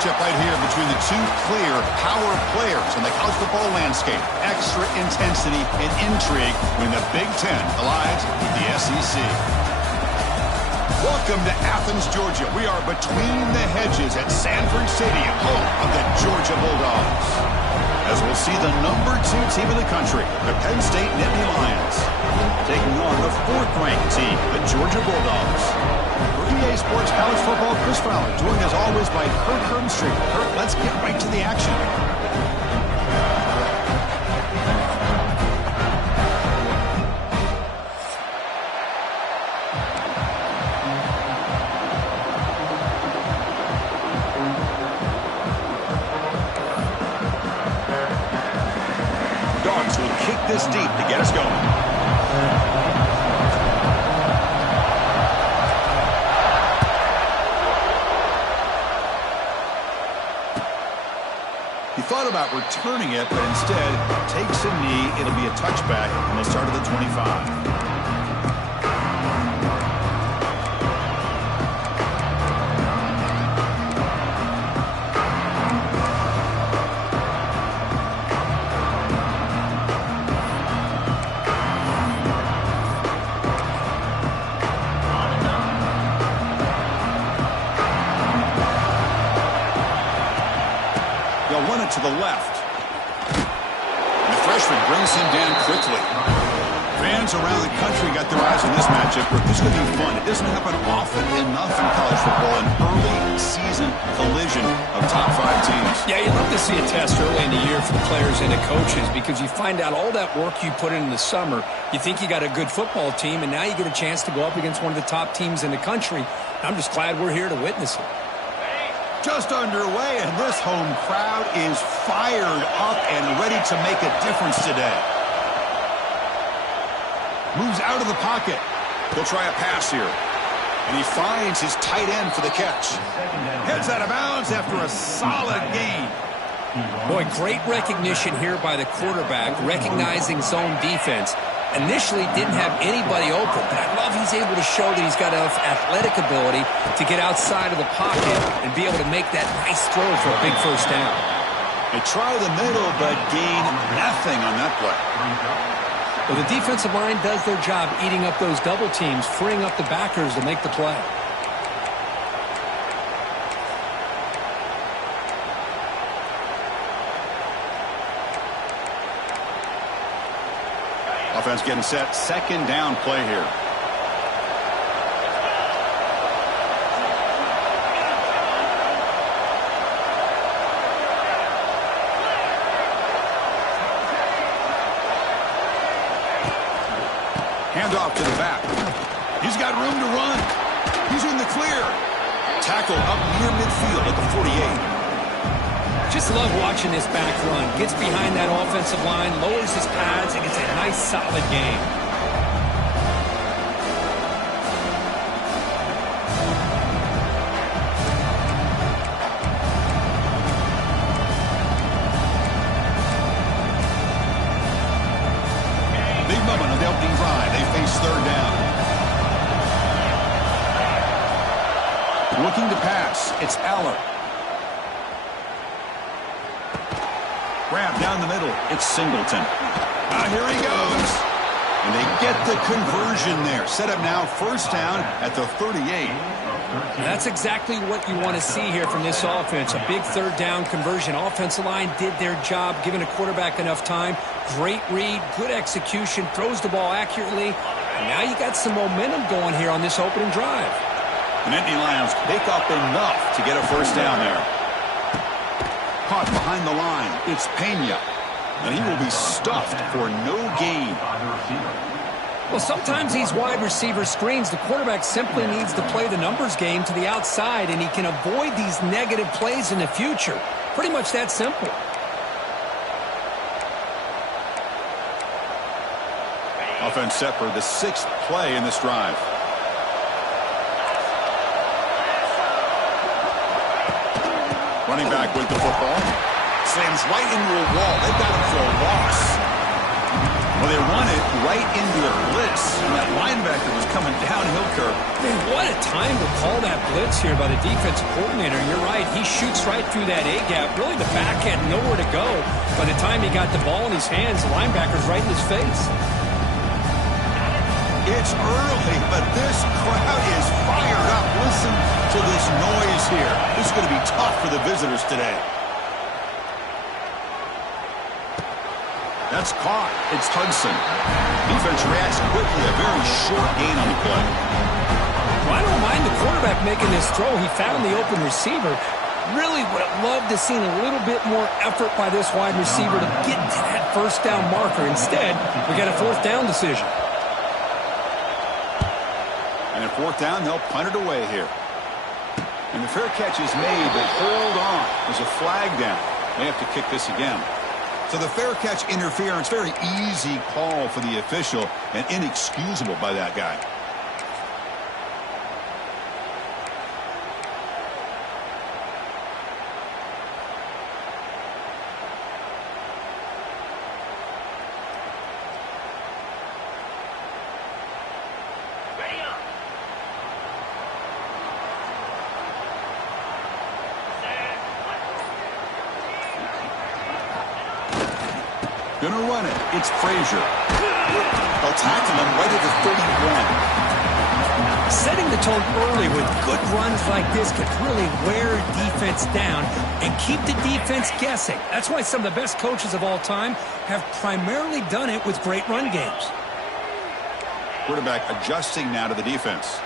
matchup right here between the two clear power players in the college football landscape. Extra intensity and intrigue when the Big Ten collides with the SEC. Welcome to Athens, Georgia. We are between the hedges at Sanford Stadium, home of the Georgia Bulldogs. As we'll see the number 2 team in the country, the Penn State Nittany Lions, taking on the 4th-ranked team, the Georgia Bulldogs. For EA Sports College Football, Chris Fowler, joined as always by Kirk Hermstreet. Kirk, let's get right to the action. Dogs will kick this deep to get us going. He thought about returning it, but instead takes a knee. It'll be a touchback, and they start at the 25. They'll run it to the left. And the freshman brings him down quickly. Fans around the country got their eyes on this matchup, but this is going to be fun. It doesn't happen often enough in college football, an early season collision of top 5 teams. Yeah, you'd love to see a test early in the year for the players and the coaches because you find out all that work you put in the summer. You think you got a good football team, and now you get a chance to go up against one of the top teams in the country. I'm just glad we're here to witness it. Just underway, and this home crowd is fired up and ready to make a difference today. Moves out of the pocket. He'll try a pass here. And he finds his tight end for the catch. Heads out of bounds after a solid gain. Boy, great recognition here by the quarterback, recognizing zone defense. Initially didn't have anybody open, but I love he's able to show that he's got enough athletic ability to get outside of the pocket and be able to make that nice throw for a big first down. They try the middle, but gain nothing on that play. Well, the defensive line does their job eating up those double teams, freeing up the backers to make the play. Offense getting set. Second down play here. Handoff to the back. He's got room to run. He's in the clear. Tackle up near midfield at the 48. Just love watching this back run. Gets behind that offensive line, lowers his pads, and gets a nice, solid game. Big moment on the opening drive. They face third down. Looking to pass. It's Aller. Grab down the middle. It's Singleton. Here he goes. And they get the conversion there. Set up now first down at the 38. That's exactly what you want to see here from this offense. A big third down conversion. Offensive line did their job, giving a quarterback enough time. Great read, good execution, throws the ball accurately. And now you got some momentum going here on this opening drive. The Nittany Lions pick up enough to get a first down there. Caught behind the line. It's Pena. And he will be stuffed for no gain. Well, sometimes these wide receiver screens, the quarterback simply needs to play the numbers game to the outside, and he can avoid these negative plays in the future. Pretty much that simple. Offense set for the 6th play in this drive. Running back with the football. Slams right into a wall. They've got him for a loss. Well, they run it right into a blitz, and that linebacker was coming downhill curve. Man, what a time to call that blitz here by the defensive coordinator. You're right. He shoots right through that A-gap. Really, the back had nowhere to go. By the time he got the ball in his hands, the linebacker's right in his face. It's early, but this crowd is fired up. Listen to this noise here. This is going to be tough for the visitors today. That's caught. It's Hudson. Defense reacts quickly. A very short gain on the play. Well, I don't mind the quarterback making this throw. He found the open receiver. Really would have loved to see a little bit more effort by this wide receiver to get to that first down marker. Instead, we got a fourth down decision. And at fourth down, they'll punt it away here. And the fair catch is made, but hold on. There's a flag down. They have to kick this again. So the fair catch interference, very easy call for the official and inexcusable by that guy. Gonna run it. It's Frazier. They'll tackle him right at the 31. Setting the tone early with good runs like this can really wear a defense down and keep the defense guessing. That's why some of the best coaches of all time have primarily done it with great run games. Quarterback adjusting now to the defense.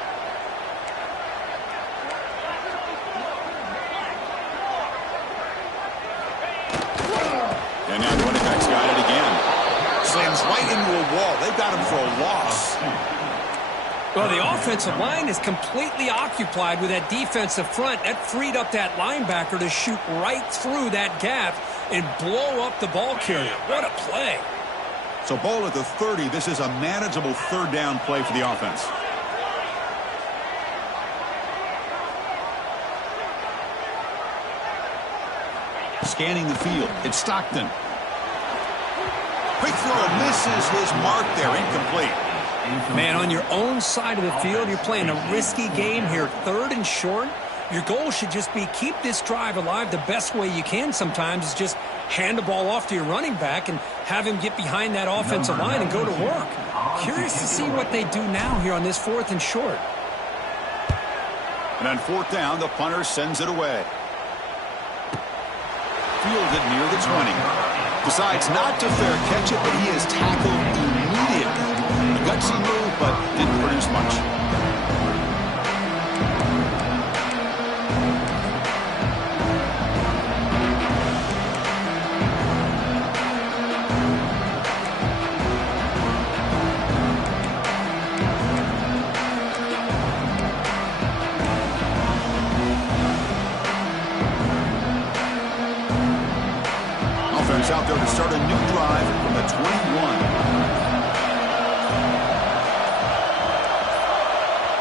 And now the running back's got it again. Slams right into a wall. They've got him for a loss. Well, the offensive line is completely occupied with that defensive front. That freed up that linebacker to shoot right through that gap and blow up the ball carrier. What a play. So ball at the 30. This is a manageable third down play for the offense. Scanning the field. It's Stockton. Quick throw misses his mark there. Incomplete. Man, on your own side of the field, you're playing a risky game here. Third and short. Your goal should just be keep this drive alive the best way you can sometimes is just hand the ball off to your running back and have him get behind that offensive line and go to work. Curious to see what they do now here on this fourth and short. And on fourth down, the punter sends it away. Fielded near the 20. Decides not to fair catch it, but he is tackled immediately. A gutsy move, but didn't produce much. Out there to start a new drive from the 21.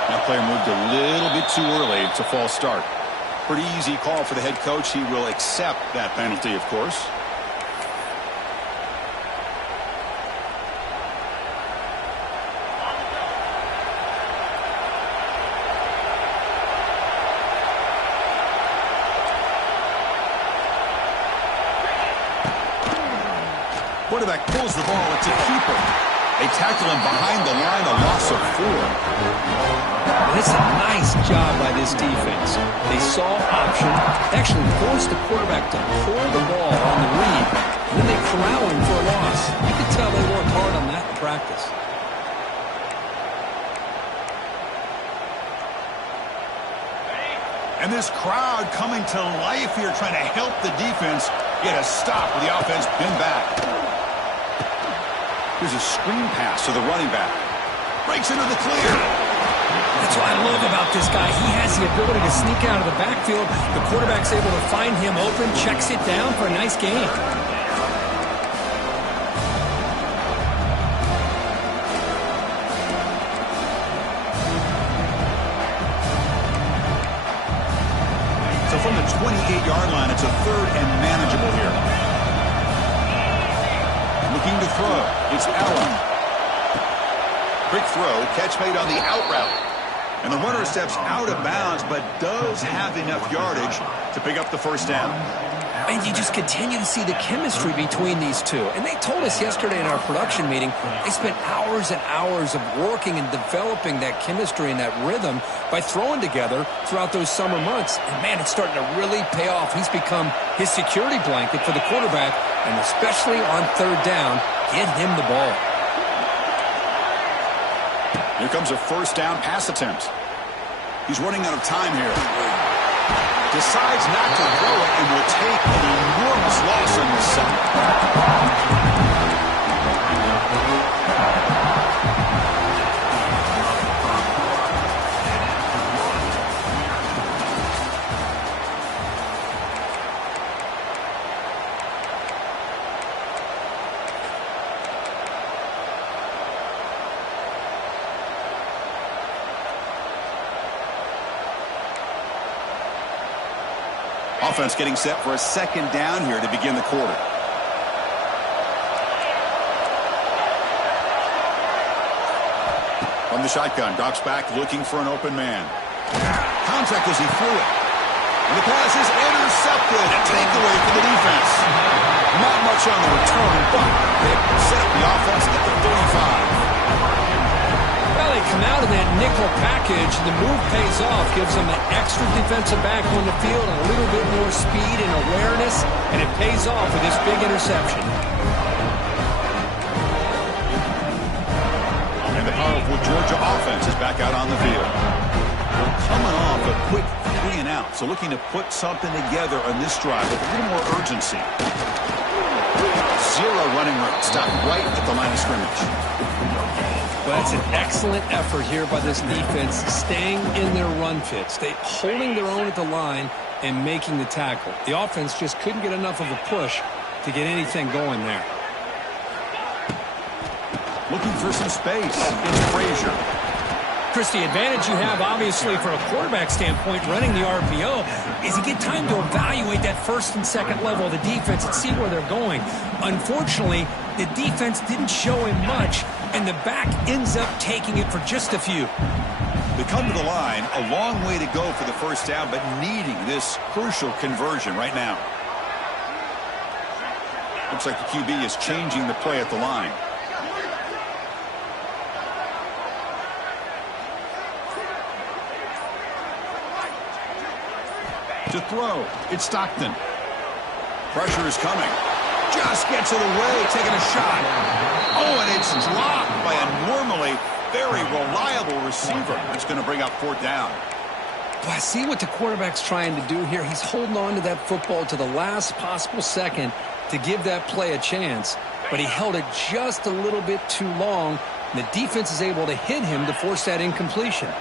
That player moved a little bit too early. It's a false start. Pretty easy call for the head coach. He will accept that penalty, of course. Quarterback pulls the ball. It's a keeper. They tackle him behind the line, a loss of 4. It's a nice job by this defense. They saw option, actually forced the quarterback to pull the ball on the read, and then they corral him for a loss. You can tell they worked hard on that in practice. And this crowd coming to life here, trying to help the defense get a stop with the offense pinned back. Here's a screen pass to the running back. Breaks into the clear. That's what I love about this guy. He has the ability to sneak out of the backfield. The quarterback's able to find him open, checks it down for a nice gain. So from the 28-yard line, it's a third and manageable here. Looking to throw. It's Allen. Quick throw. Catch made on the out route. And the runner steps out of bounds, but does have enough yardage to pick up the first down. And you just continue to see the chemistry between these two. And they told us yesterday in our production meeting, they spent hours and hours of working and developing that chemistry and that rhythm by throwing together throughout those summer months. And, man, it's starting to really pay off. He's become his security blanket for the quarterback, and especially on third down, get him the ball. Here comes a first down pass attempt. He's running out of time here. Decides not to throw it and will take an enormous loss on this sack. Offense getting set for a second down here to begin the quarter. From the shotgun, drops back looking for an open man. Contact as he threw it. And the pass is intercepted. A takeaway for the defense. Not much on the return, but they set up the offense at the 35. Well, they come out of that nickel package. The move pays off, gives them an extra defensive back on the field, a little bit more speed and awareness, and it pays off with this big interception. And the powerful Georgia offense is back out on the field. Coming off a quick 3 and out, so looking to put something together on this drive with a little more urgency. Zero running room, stopped right at the line of scrimmage. Well, that's an excellent effort here by this defense, staying in their run fits, holding their own at the line and making the tackle. The offense just couldn't get enough of a push to get anything going there. Looking for some space. It's Frazier. Chris, the advantage you have, obviously, from a quarterback standpoint, running the RPO, is you get time to evaluate that first and second level of the defense and see where they're going. Unfortunately, the defense didn't show him much, and the back ends up taking it for just a few. They come to the line, a long way to go for the first down, but needing this crucial conversion right now. Looks like the QB is changing the play at the line. To throw, it's Stockton. Pressure is coming. Just gets it away, taking a shot. Oh, and it's dropped by a normally very reliable receiver. That's going to bring up fourth down. Well, I see what the quarterback's trying to do here. He's holding on to that football to the last possible second to give that play a chance. But he held it just a little bit too long. And the defense is able to hit him to force that incompletion.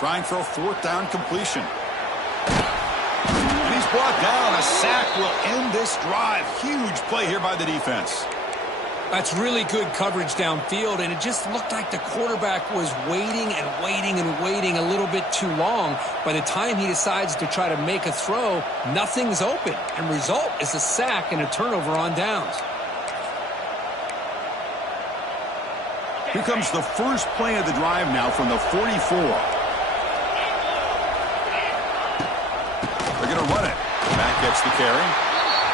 Trying for a fourth down completion. And he's brought down. A sack will end this drive. Huge play here by the defense. That's really good coverage downfield, and it just looked like the quarterback was waiting and waiting and waiting a little bit too long. By the time he decides to try to make a throw, nothing's open. And result is a sack and a turnover on downs. Here comes the first play of the drive now from the 44. They're going to run it. Matt gets the carry.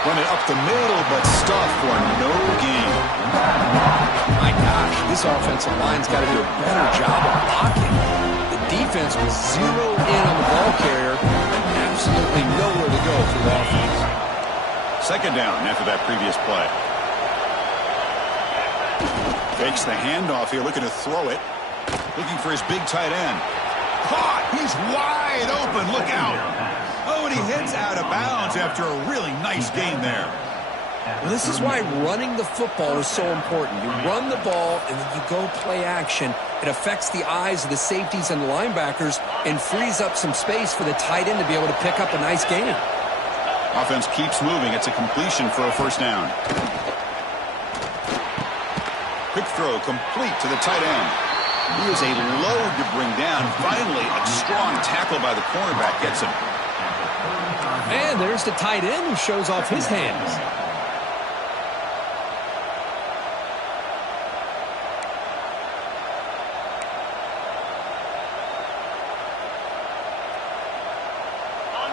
Run it up the middle, but stuffed for no gain. My gosh, this offensive line's got to do a better job of blocking. The defense was zeroed in on the ball carrier and absolutely nowhere to go for the offense. Second down after that previous play. Fakes the handoff here, looking to throw it. Looking for his big tight end. Caught! He's wide open. Look out! Oh, and he heads out of bounds after a really nice gain there. Well, this is why running the football is so important. You run the ball, and then you go play action. It affects the eyes of the safeties and the linebackers and frees up some space for the tight end to be able to pick up a nice gain. Offense keeps moving. It's a completion for a first down. Quick throw complete to the tight end. He is a load to bring down. Finally, a strong tackle by the cornerback gets him. And there's the tight end who shows off his hands.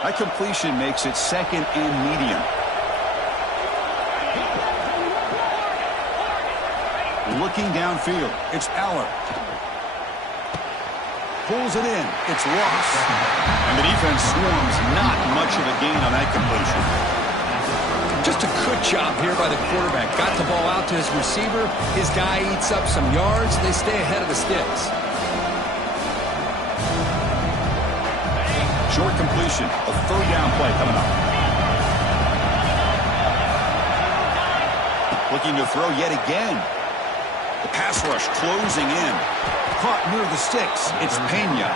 That completion makes it second and medium. Looking downfield, it's Aller. Pulls it in, it's Ross. And the defense swarms, not much of a gain on that completion. Just a good job here by the quarterback. Got the ball out to his receiver. His guy eats up some yards. They stay ahead of the sticks. Short completion, a third down play coming up. Looking to throw yet again. The pass rush closing in. Caught near the sticks. It's Pena.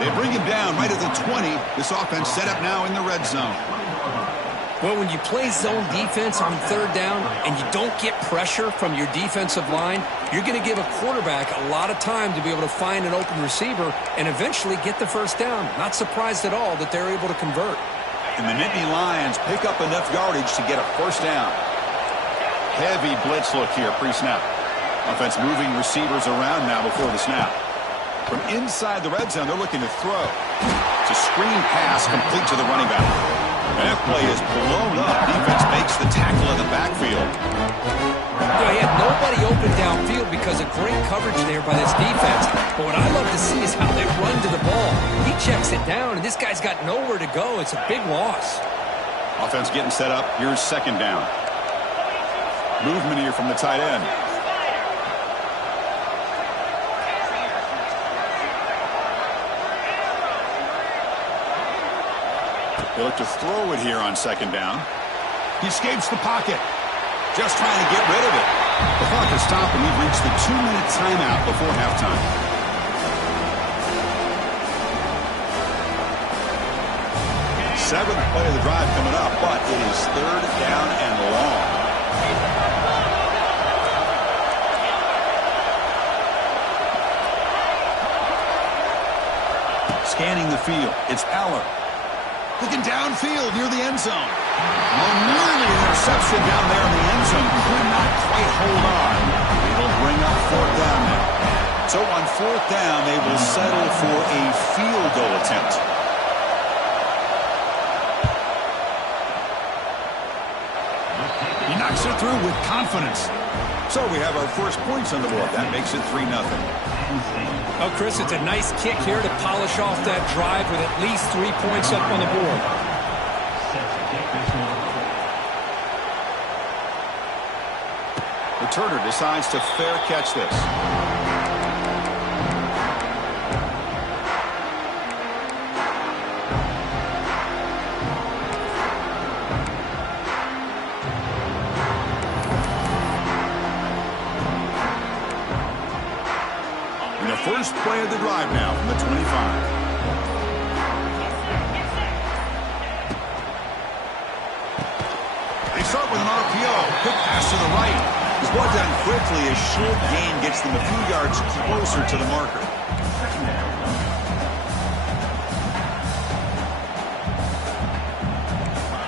They bring him down right at the 20. This offense set up now in the red zone. Well, when you play zone defense on third down and you don't get pressure from your defensive line, you're going to give a quarterback a lot of time to be able to find an open receiver and eventually get the first down. Not surprised at all that they're able to convert. And the Nittany Lions pick up enough yardage to get a first down. Heavy blitz look here pre-snap. Offense moving receivers around now before the snap. From inside the red zone, they're looking to throw. It's a screen pass complete to the running back. That play is blown up. Defense makes the tackle in the backfield. He had nobody open downfield because of great coverage there by this defense. But what I love to see is how they run to the ball. He checks it down, and this guy's got nowhere to go. It's a big loss. Offense getting set up. Here's second down. Movement here from the tight end. They look to throw it here on second down. He escapes the pocket. Just trying to get rid of it. The clock is stopped, and we've reached the 2-minute timeout before halftime. Seventh play of the drive coming up, but it is third down and long. Scanning the field, it's Aller. Looking downfield near the end zone. Well, nearly an interception down there in the end zone. Could not quite hold on. It'll bring up fourth down now. So on fourth down, they will settle for a field goal attempt. He knocks it through with confidence. So we have our first points on the board. That makes it 3-0. Oh, Chris, it's a nice kick here to polish off that drive with at least 3 points up on the board. Returner decides to fair catch this. First play of the drive now from the 25. They start with an RPO. Quick pass to the right. It's brought down quickly. A short gain gets them a few yards closer to the marker.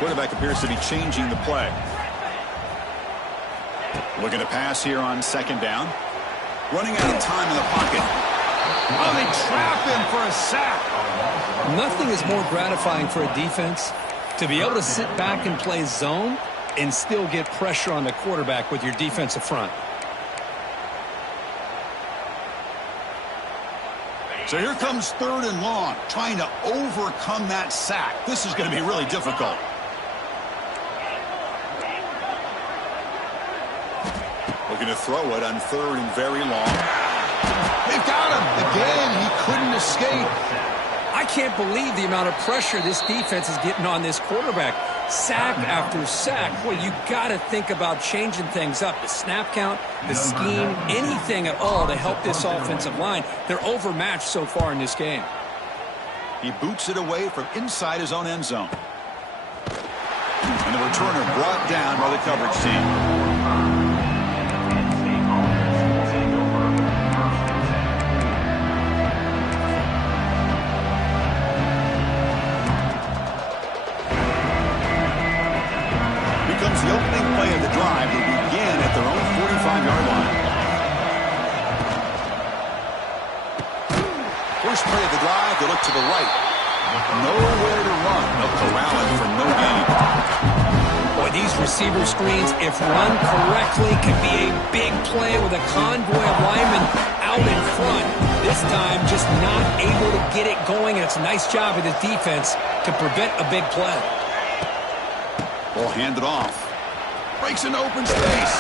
Quarterback appears to be changing the play. Looking to pass here on second down. Running out of time in the pocket. Oh, they trap him for a sack. Nothing is more gratifying for a defense to be able to sit back and play zone and still get pressure on the quarterback with your defensive front. So here comes third and long, trying to overcome that sack. This is going to be really difficult. Looking to throw it on third and very long. They've got him. Again, he couldn't escape. I can't believe the amount of pressure this defense is getting on this quarterback. Sack after sack. Well, you got to think about changing things up. The snap count, the scheme, anything at all to help this offensive line. They're overmatched so far in this game. He boots it away from inside his own end zone. And the returner brought down by the coverage team. play of the drive, they look to the right. Nowhere to run. They'll corral it for no gain. Boy, these receiver screens, if run correctly, can be a big play with a convoy of linemen out in front. This time, just not able to get it going, and it's a nice job of the defense to prevent a big play. Ball handed off. Breaks into open space.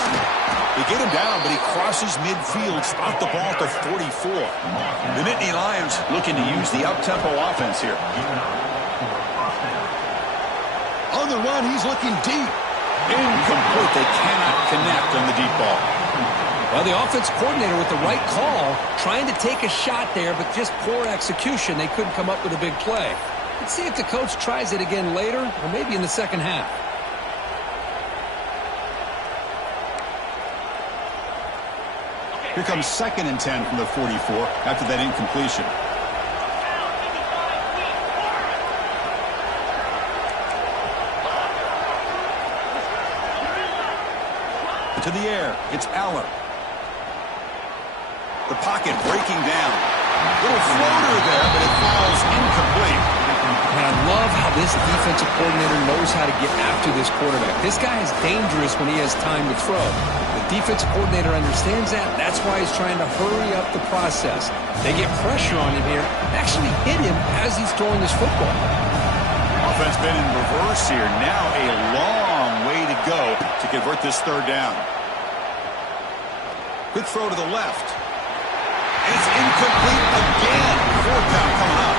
They get him down, but he crosses midfield, spot the ball to 44. The Nittany Lions looking to use the up-tempo offense here. On the run, he's looking deep. Incomplete. They cannot connect on the deep ball. Well, the offense coordinator with the right call, trying to take a shot there, but just poor execution. They couldn't come up with a big play. Let's see if the coach tries it again later, or maybe in the second half. Here comes 2nd and 10 from the 44 after that incompletion. To the air, it's Aller. The pocket breaking down. Little floater there, but it falls incomplete. And I love how this defensive coordinator knows how to get after this quarterback. This guy is dangerous when he has time to throw. The defensive coordinator understands that. That's why he's trying to hurry up the process. They get pressure on him here, actually hit him as he's throwing this football. Offense been in reverse here. Now a long way to go to convert this 3rd down. Good throw to the left. And it's incomplete again. 4th down coming up.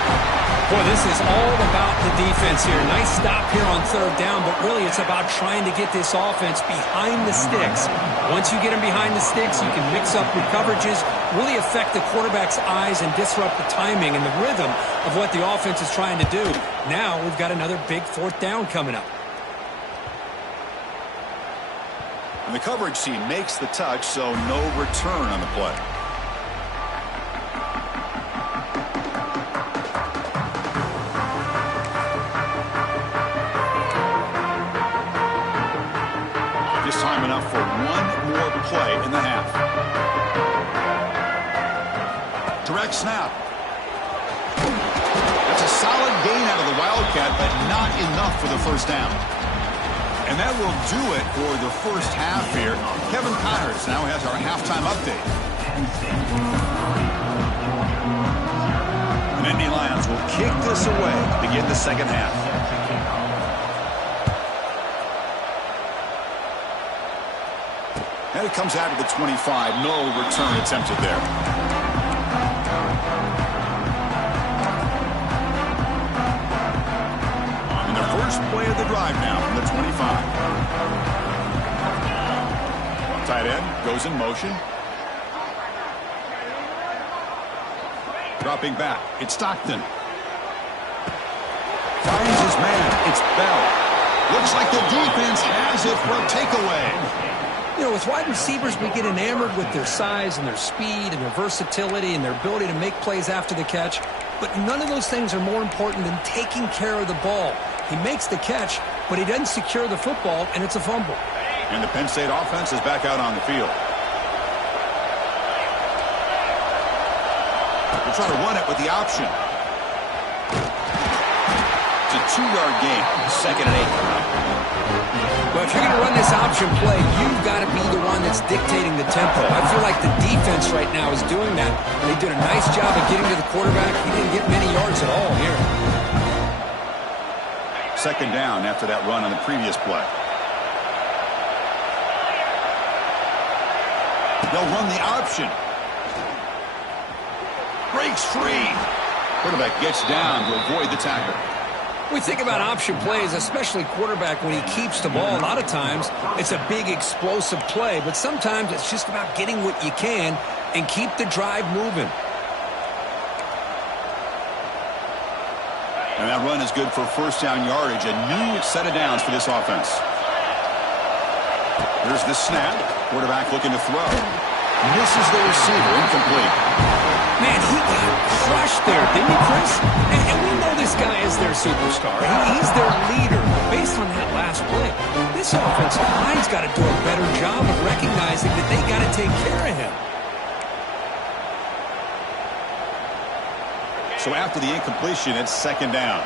Boy, this is all about the defense here. Nice stop here on 3rd down, but really it's about trying to get this offense behind the sticks. Once you get them behind the sticks, you can mix up your coverages, really affect the quarterback's eyes and disrupt the timing and the rhythm of what the offense is trying to do. Now we've got another big 4th down coming up. And the coverage team makes the touch, so no return on the play. Just time enough for one more play in the half. Direct snap. That's a solid gain out of the Wildcat, but not enough for the 1st down. And that will do it for the first half here. Kevin Connors now has our halftime update. The Nittany Lions will kick this away to begin the 2nd half. And it comes out of the 25. No return attempted there. First play of the drive now from the 25. Tight end goes in motion. Dropping back. It's Stockton. Finds his man. It's Bell. Looks like the defense has it for a takeaway. You know, with wide receivers, we get enamored with their size and their speed and their versatility and their ability to make plays after the catch. But none of those things are more important than taking care of the ball. He makes the catch, but he doesn't secure the football, and it's a fumble. And the Penn State offense is back out on the field. We'll try to run it with the option. It's a 2-yard gain. 2nd and 8. Well, if you're going to run this option play, you've got to be the one that's dictating the tempo. I feel like the defense right now is doing that. They did a nice job of getting to the quarterback. He didn't get many yards at all here. 2nd down after that run on the previous play. They'll run the option. Breaks free. Quarterback gets down to avoid the tackle. We think about option plays, especially quarterback when he keeps the ball. A lot of times it's a big explosive play, but sometimes it's just about getting what you can and keep the drive moving. And that run is good for 1st down yardage. A new set of downs for this offense. Here's the snap. Quarterback looking to throw. Misses the receiver. Incomplete. Man, he got crushed there, didn't he, Chris? And we know this guy is their superstar. He's their leader. Based on that last play, this offensive line's got to do a better job of recognizing that they got to take care of him. So after the incompletion, it's second down.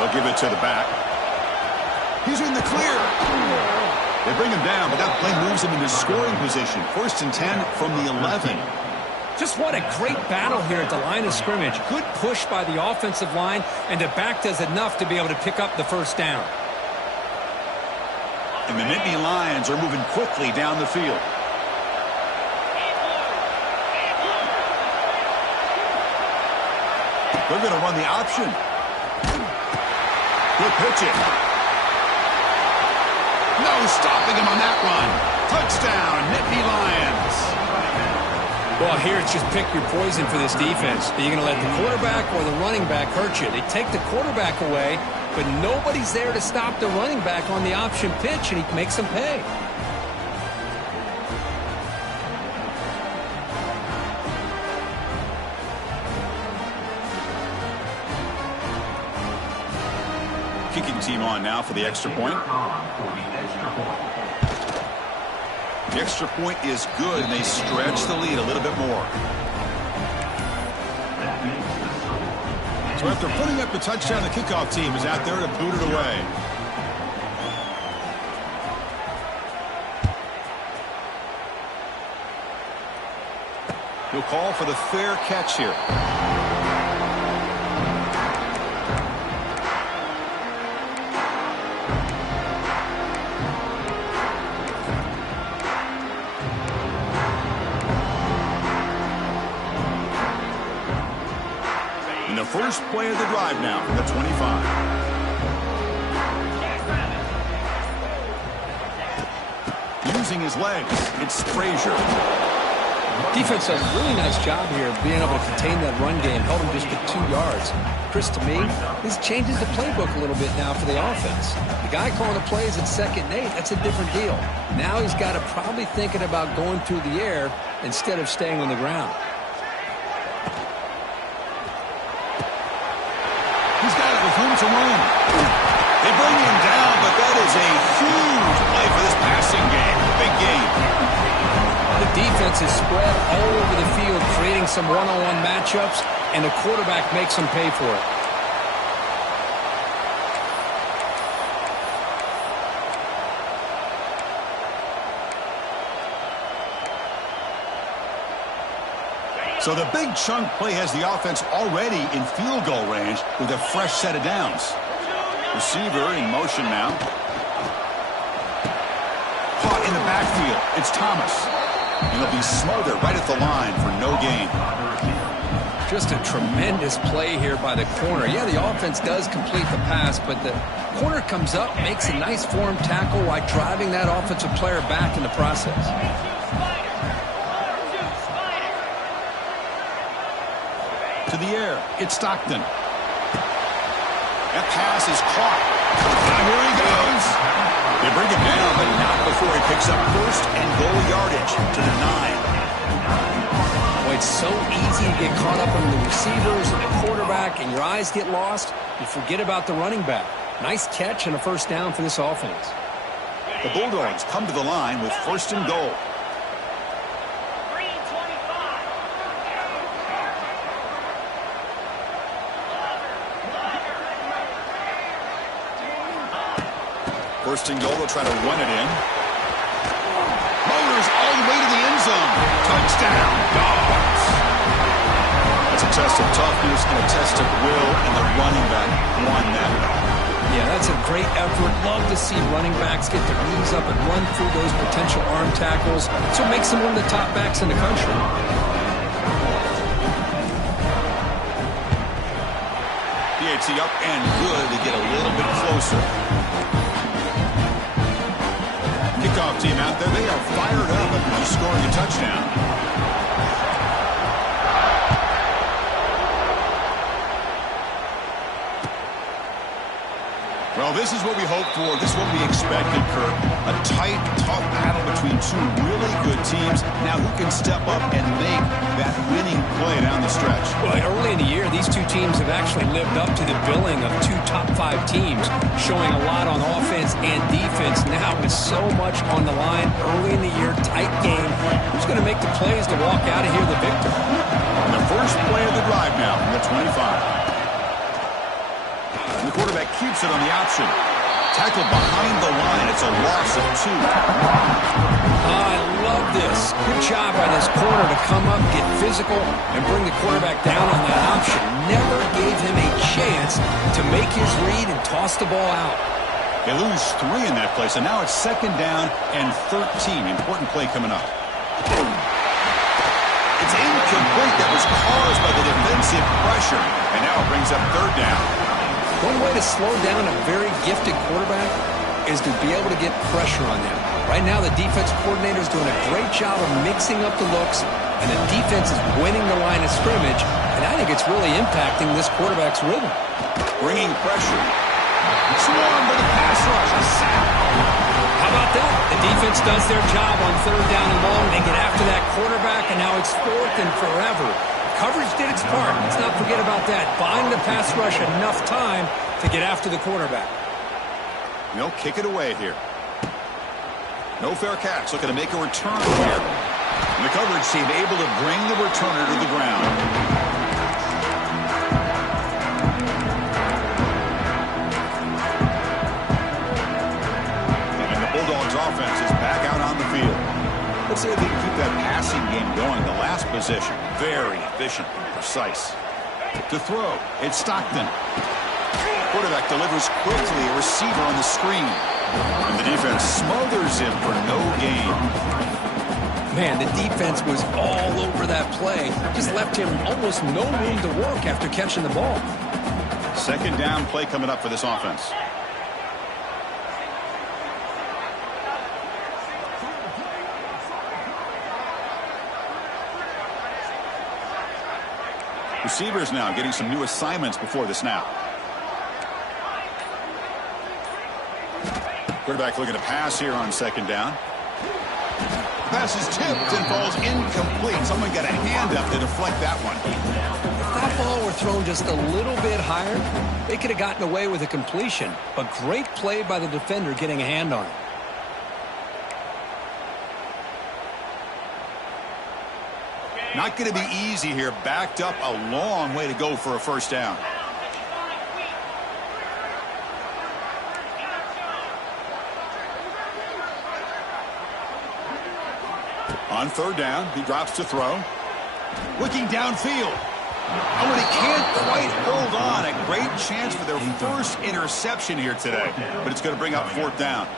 They'll give it to the back. He's in the clear. They bring him down, but that play moves him into scoring position. 1st and 10 from the 11. Just what a great battle here at the line of scrimmage. Good push by the offensive line, and the back does enough to be able to pick up the first down. And the Nittany Lions are moving quickly down the field. They're going to run the option. He'll pitch it. No stopping him on that run. Touchdown, Nittany Lions. Well, here it's just pick your poison for this defense. Are you going to let the quarterback or the running back hurt you? They take the quarterback away, but nobody's there to stop the running back on the option pitch, and he makes them pay. Kicking team on now for the extra point. The extra point is good, and they stretch the lead a little bit more. So after putting up the touchdown, the kickoff team is out there to boot it away. He'll call for the fair catch here. First play of the drive now from the 25. Using his legs, it's Frazier. Defense does a really nice job here of being able to contain that run game, held him just to 2 yards. Chris, to me, this changes the playbook a little bit now for the offense. The guy calling the plays at 2nd and 8, that's a different deal. Now he's got to probably thinking about going through the air instead of staying on the ground. He's got it with room to run. They bring him down, but that is a huge play for this passing game. Big game. The defense is spread all over the field, creating some one-on-one matchups, and the quarterback makes them pay for it. So the big chunk play has the offense already in field goal range with a fresh set of downs. Receiver in motion now. Caught in the backfield. It's Thomas. And he'll be smothered right at the line for no gain. Just a tremendous play here by the corner. Yeah, the offense does complete the pass, but the corner comes up, makes a nice form tackle while driving that offensive player back in the process. To the air, it's Stockton. That pass is caught. Now here he goes. They bring him down, but not before he picks up 1st and goal yardage to the 9. Boy, it's so easy to get caught up on the receivers and the quarterback, and your eyes get lost. You forget about the running back. Nice catch and a 1st down for this offense. The Bulldogs come to the line with 1st and goal. First and goal, they'll try to run it in. Motors all the way to the end zone. Touchdown, Dogs. That's a test of toughness and a test of will, and the running back won that. Yeah, that's a great effort. Love to see running backs get their knees up and run through those potential arm tackles. So it makes them one of the top backs in the country. PAT up and good to get a little bit closer. Kickoff team out there, they are fired up after just scoring a touchdown. Well, this is what we hoped for. This is what we expected, Kurt. A tight, tough battle between two really good teams. Now who can step up and make that winning play down the stretch? Well, early in the year, these two teams have actually lived up to the billing of two top-5 teams, showing a lot on offense and defense. Now with so much on the line early in the year, tight game, who's going to make the plays to walk out of here the victor? And the first play of the drive now from the 25. And the quarterback keeps it on the option. Tackled behind the line. It's a loss of 2. I love this. Good job by this corner to come up, get physical, and bring the quarterback down on that option. Never gave him a chance to make his read and toss the ball out. They lose 3 in that play, so now it's 2nd down and 13. Important play coming up. It's incomplete. That was caused by the defensive pressure. And now it brings up 3rd down. One way to slow down a very gifted quarterback is to be able to get pressure on them. Right now, the defense coordinator is doing a great job of mixing up the looks, and the defense is winning the line of scrimmage, and I think it's really impacting this quarterback's rhythm. Bringing pressure. Swarm with a pass rush. A sack. How about that? The defense does their job on 3rd down and long. They get after that quarterback, and now it's 4th and forever. Coverage did its part. Let's not forget about that. Buying the pass rush enough time to get after the quarterback. They'll kick it away here. No fair catch. Looking to make a return here. And the coverage team able to bring the returner to the ground. And the Bulldogs offense is back out on the field. Let's see if they can keep that passing game going. The last possession, very efficient and precise. To throw, it's Stockton. Quarterback delivers quickly, a receiver on the screen. And the defense smothers him for no gain. Man, the defense was all over that play. Just left him almost no room to work after catching the ball. 2nd down play coming up for this offense. Receivers now getting some new assignments before the snap. Quarterback looking to pass here on 2nd down. Pass is tipped and falls incomplete. Someone got a hand up to deflect that one. If that ball were thrown just a little bit higher, they could have gotten away with a completion. But great play by the defender getting a hand on it. Not going to be easy here. Backed up a long way to go for a 1st down. On 3rd down, he drops to throw. Looking downfield. Oh, and he can't quite hold on. A great chance for their first interception here today. But it's going to bring up 4th down.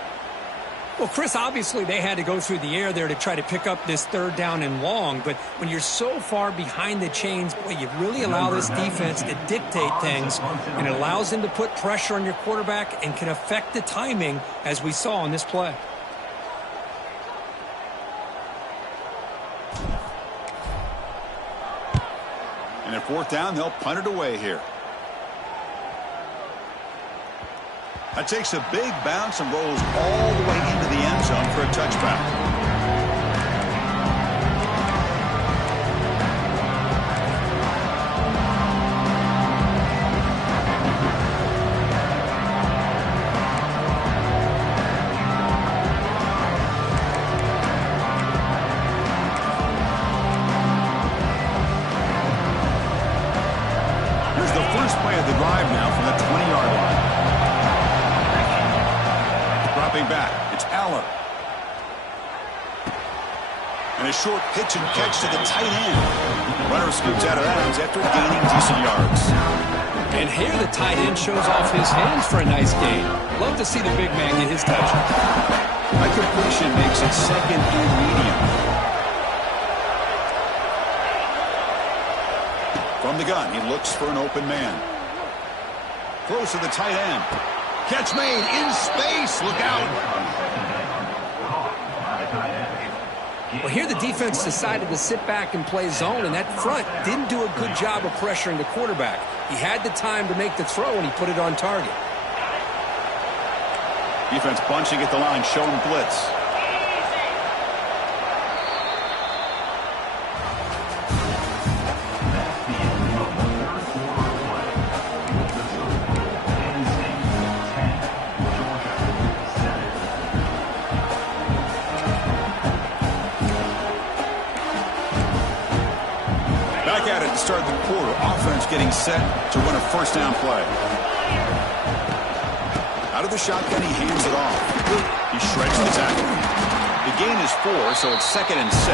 Well, Chris, obviously they had to go through the air there to try to pick up this 3rd down and long. But when you're so far behind the chains, boy, you really allow this defense to dictate things. And it allows them to put pressure on your quarterback and can affect the timing, as we saw on this play. And at 4th down, they'll punt it away here. That takes a big bounce and rolls all the way into the end zone for a touchback. Here's the first play of the drive now from the 20-yard line. Dropping back, it's Aller. And a short pitch and catch to the tight end. Runner scoots out of bounds after gaining decent yards. And here the tight end shows off his hands for a nice gain. Love to see the big man get his touch. That completion makes it 2nd and medium. From the gun, he looks for an open man. Close to the tight end. Catch made in space. Look out. Well, here the defense decided to sit back and play zone, and that front didn't do a good job of pressuring the quarterback. He had the time to make the throw, and he put it on target. Defense bunching at the line, showing blitz. at it to start the quarter. Offense getting set to run a first down play. Out of the shotgun, he hands it off. He shreds the tackle. The gain is 4, so it's 2nd and 6.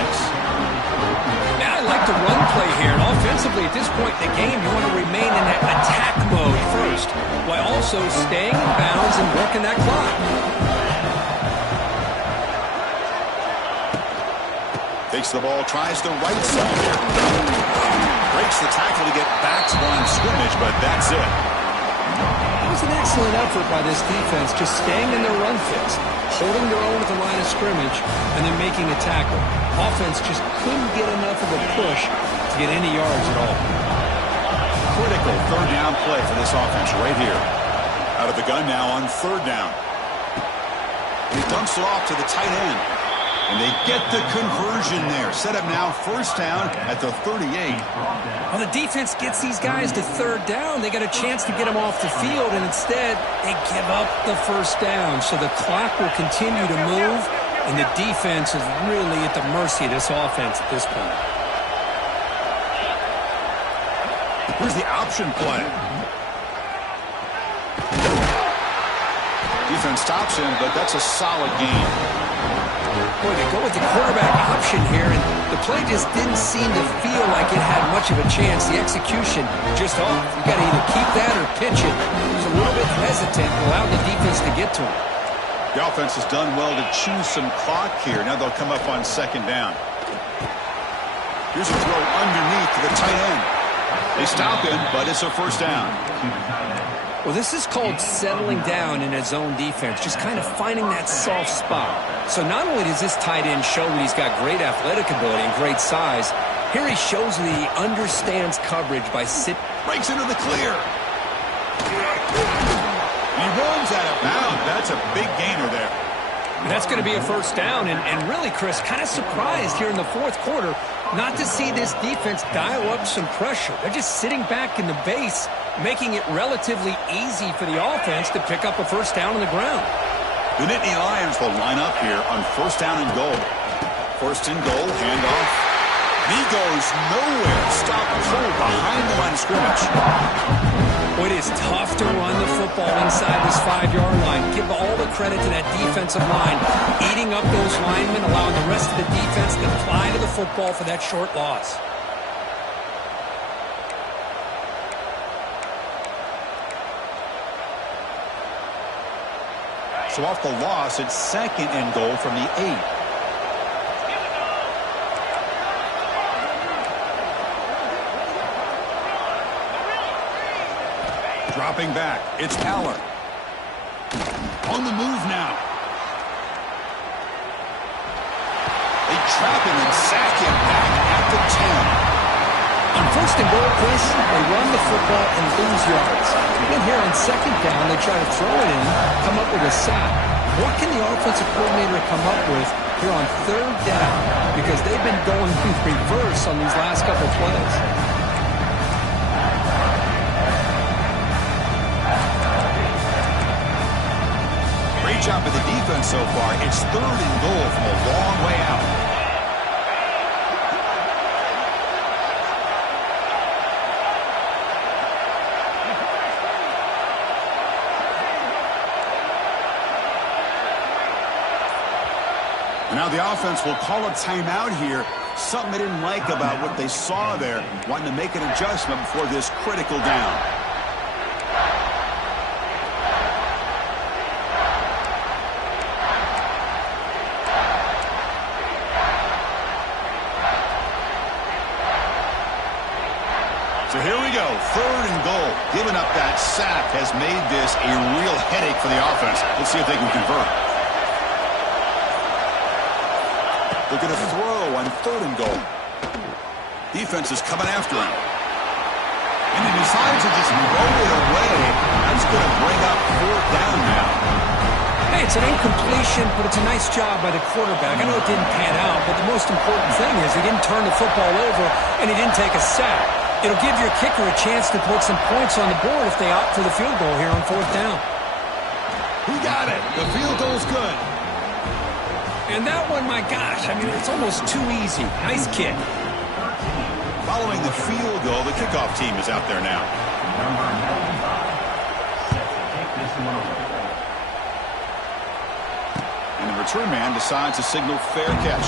Now I like the run play here. And offensively, at this point in the game, you want to remain in that attack mode first, while also staying in bounds and working that clock. Takes the ball, tries the right side here. Breaks the tackle to get back to the line of scrimmage, but that's it. It was an excellent effort by this defense, just staying in their run fits, holding their own at the line of scrimmage, and then making a tackle. Offense just couldn't get enough of a push to get any yards at all. Critical third down play for this offense right here. Out of the gun now on 3rd down. He dumps it off to the tight end. And they get the conversion there. Set up now 1st down at the 38. Well, the defense gets these guys to 3rd down. They got a chance to get them off the field, and instead they give up the 1st down. So the clock will continue to move, and the defense is really at the mercy of this offense at this point. Here's the option play. Defense stops him, but that's a solid gain. Boy, they go with the quarterback option here, and the play just didn't seem to feel like it had much of a chance. The execution just off. You got to either keep that or pitch it. It was a little bit hesitant, allowed the defense to get to him. The offense has done well to choose some clock here. Now they'll come up on 2nd down. Here's a throw underneath to the tight end. They stop him, but it's a 1st down. Well, this is called settling down in a zone defense, just kind of finding that soft spot. So not only does this tight end show that he's got great athletic ability and great size, here he shows that he understands coverage by sitting. Breaks into the clear. He runs out of bounds. That's a big gainer there. And that's going to be a 1st down. And really, Chris, kind of surprised here in the 4th quarter not to see this defense dial up some pressure. They're just sitting back in the base, making it relatively easy for the offense to pick up a 1st down on the ground. The Nittany Lions will line up here on 1st down and goal. 1st and goal, handoff. He goes nowhere. Stop cold behind the line of scrimmage. Well, it is tough to run the football inside this 5-yard line. Give all the credit to that defensive line, eating up those linemen, allowing the rest of the defense to fly to the football for that short loss. So off the loss, it's 2nd and goal from the 8. Dropping back, it's Aller. On the move now. They trap him and sack him back at the 10. On 1st and goal, Chris, they run the football and lose yards. Then here on 2nd down, they try to throw it in, come up with a sack. What can the offensive coordinator come up with here on 3rd down? Because they've been going in reverse on these last couple plays. Great job by the defense so far. It's 3rd and goal from a long way out. Now the offense will call a timeout here. Something they didn't like about what they saw there. Wanting to make an adjustment before this critical down. So here we go. 3rd and goal. Giving up that sack has made this a real headache for the offense. Let's see if they can convert. They're going to throw on 3rd and goal. Defense is coming after him. And he decides to just roll it away. That's going to bring up 4th down now. Hey, it's an incompletion, but it's a nice job by the quarterback. I know it didn't pan out, but the most important thing is he didn't turn the football over and he didn't take a sack. It'll give your kicker a chance to put some points on the board if they opt for the field goal here on 4th down. He got it. The field goal's good. And that one, my gosh, I mean, it's almost too easy. Nice kick. Following the field goal, the kickoff team is out there now. And the return man decides to signal fair catch.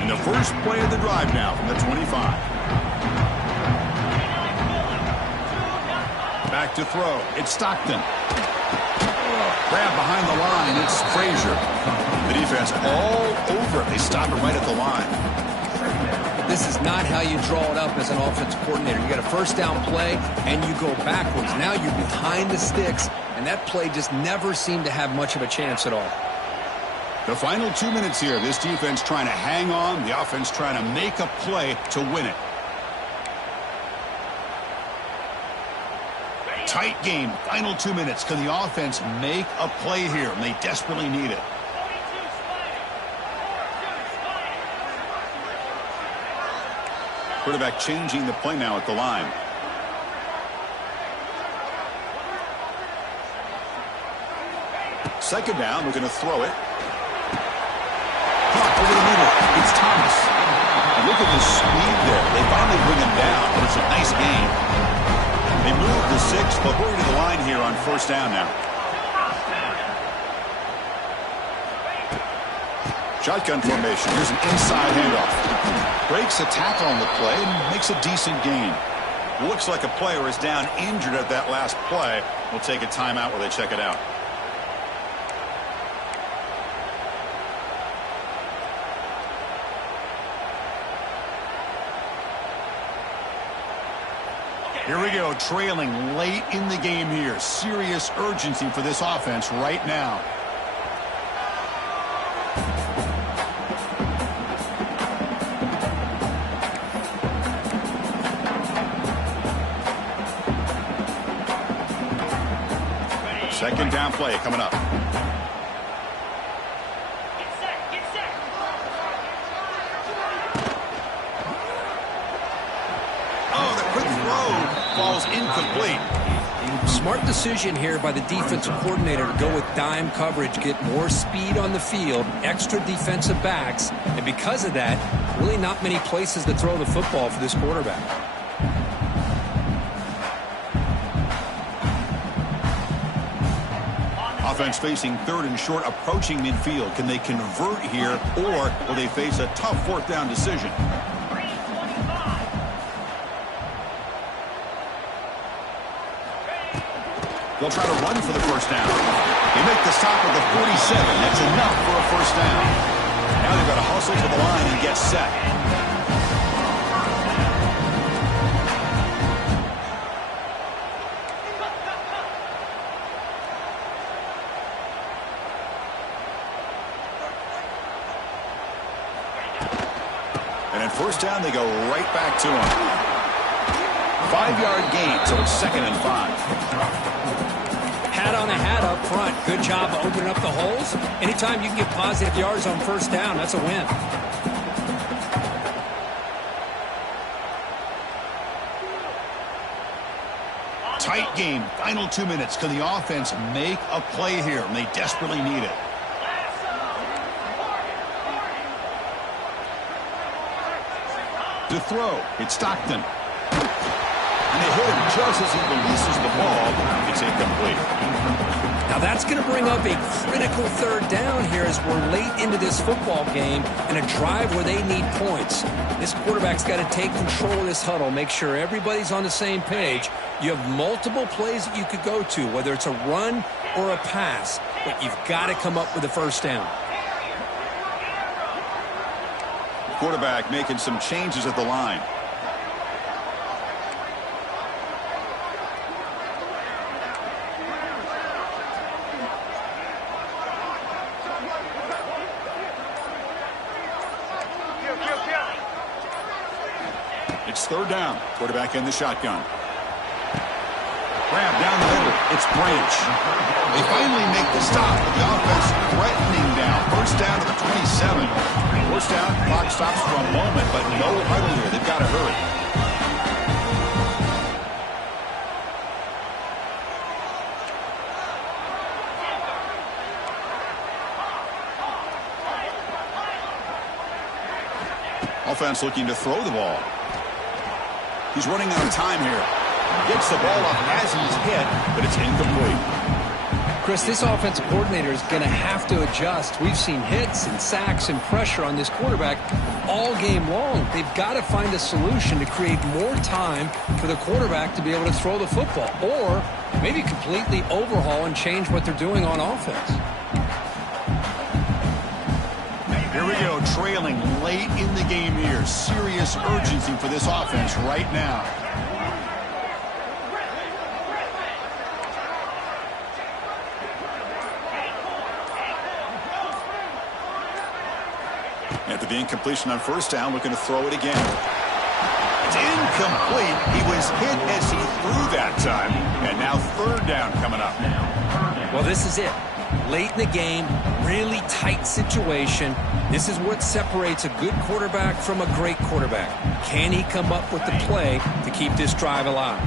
And the first play of the drive now from the 25. Back to throw. It's Stockton. Grab behind the line. It's Frazier. The defense all over it. They stop it right at the line. This is not how you draw it up as an offensive coordinator. You got a first down play, and you go backwards. Now you're behind the sticks, and that play just never seemed to have much of a chance at all. The final 2 minutes here. This defense trying to hang on. The offense trying to make a play to win it. Tight game. Final 2 minutes. Can the offense make a play here? And they desperately need it. Quarterback changing the play now at the line. Second down. We're going to throw it. Clock over the middle. It's Thomas. And look at the speed there. They finally bring him down, but it's a nice game. They move the 6, but we're to the line here on first down now. Shotgun formation. Here's an inside handoff. Breaks a tackle on the play and makes a decent gain. Looks like a player is down injured at that last play. We'll take a timeout while they check it out. Here we go, trailing late in the game here. Serious urgency for this offense right now. Second down play coming up. Falls incomplete. Smart decision here by the defensive coordinator to go with dime coverage, get more speed on the field, extra defensive backs, and because of that, really not many places to throw the football for this quarterback. Offense facing third and short, approaching midfield. Can they convert here, or will they face a tough fourth down decision? They'll try to run for the first down. They make the stop at the 47. That's enough for a first down. Now they've got to hustle to the line and get set. And at first down, they go right back to him. 5-yard gain, so it's 2nd and 5. Hat on a hat up front. Good job of opening up the holes. Anytime you can get positive yards on first down, that's a win. Tight game. Final 2 minutes. Can the offense make a play here? And they desperately need it. To throw. It's Stockton. And they hit him just as he releases the ball. It's incomplete. Now that's going to bring up a critical third down here as we're late into this football game and a drive where they need points. This quarterback's got to take control of this huddle, make sure everybody's on the same page. You have multiple plays that you could go to, whether it's a run or a pass, but you've got to come up with a first down. Quarterback making some changes at the line. It's third down. Quarterback in the shotgun. Grab down the middle. It's Branch. They finally make the stop. The offense threatening down. First down to the 27. First down. Clock stops for a moment, but no huddle here. They've got to hurry. offense looking to throw the ball. He's running out of time here. Gets the ball up as he's hit, but it's incomplete. Chris, this offensive coordinator is going to have to adjust. We've seen hits and sacks and pressure on this quarterback all game long. They've got to find a solution to create more time for the quarterback to be able to throw the football, or maybe completely overhaul and change what they're doing on offense. Here we go, trailing late in the game here. Serious urgency for this offense right now. After the incompletion on first down, looking to throw it again. It's incomplete. He was hit as he threw that time. And now third down coming up. Well, this is it. Late in the game, really tight situation. This is what separates a good quarterback from a great quarterback. Can he come up with the play to keep this drive alive?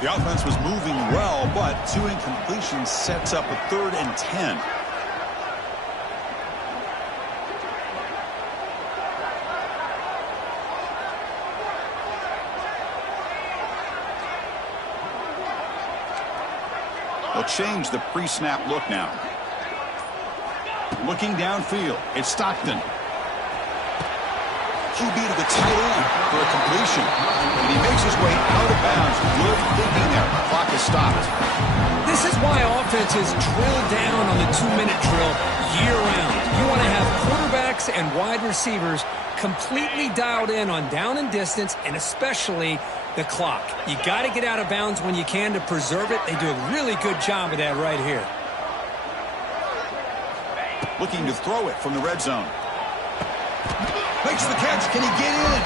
The offense was moving well, but 2 incompletions sets up a 3rd and 10. They'll change the pre-snap look now. Looking downfield, it's Stockton. QB to the tight end for a completion. And he makes his way out of bounds. Good thinking there. Clock is stopped. This is why offenses drill down on the 2-minute drill year-round. You want to have quarterbacks and wide receivers completely dialed in on down and distance, and especially the clock. You got to get out of bounds when you can to preserve it. They do a really good job of that right here. Looking to throw it from the red zone. Makes the catch. Can he get in?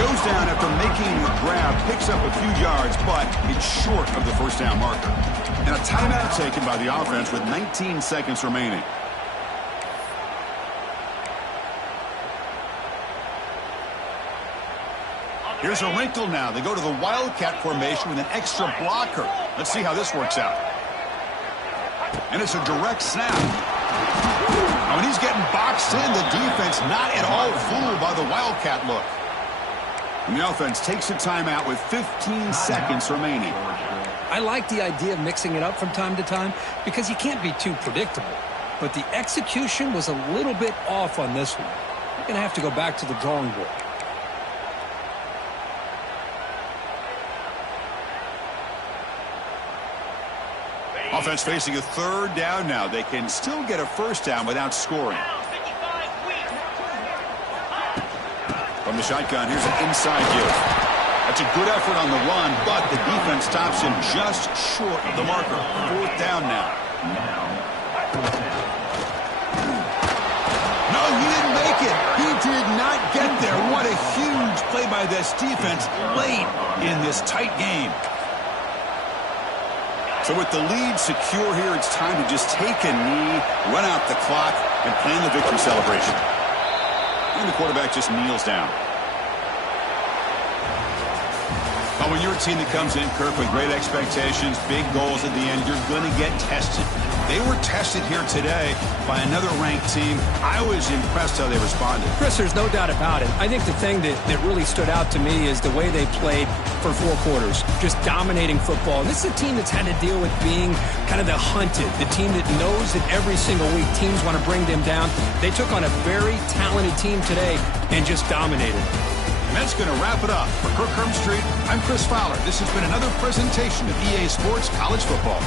Goes down after making the grab. Picks up a few yards, but it's short of the first down marker. And a timeout taken by the offense with 19 seconds remaining. Here's a wrinkle now. They go to the Wildcat formation with an extra blocker. Let's see how this works out. And it's a direct snap. Now, when he's getting boxed in, the defense not at all fooled by the Wildcat look. And the offense takes a timeout with 15 seconds remaining. I like the idea of mixing it up from time to time because you can't be too predictable. But the execution was a little bit off on this one. You're going to have to go back to the drawing board. Offense facing a 3rd down now. They can still get a first down without scoring. From the shotgun, here's an inside give. That's a good effort on the run, but the defense stops him just short of the marker. 4th down now. No, he didn't make it. He did not get there. What a huge play by this defense late in this tight game. So with the lead secure here, it's time to just take a knee, run out the clock, and plan the victory celebration. And the quarterback just kneels down. But when you're a team that comes in, Kirk, with great expectations, big goals at the end, you're going to get tested. They were tested here today by another ranked team. I was impressed how they responded. Chris, there's no doubt about it. I think the thing that really stood out to me is the way they played for 4 quarters, just dominating football. And this is a team that's had to deal with being kind of the hunted, the team that knows that every single week teams want to bring them down. They took on a very talented team today and just dominated. And that's going to wrap it up. For Kirk Street, I'm Chris Fowler. This has been another presentation of EA Sports College Football.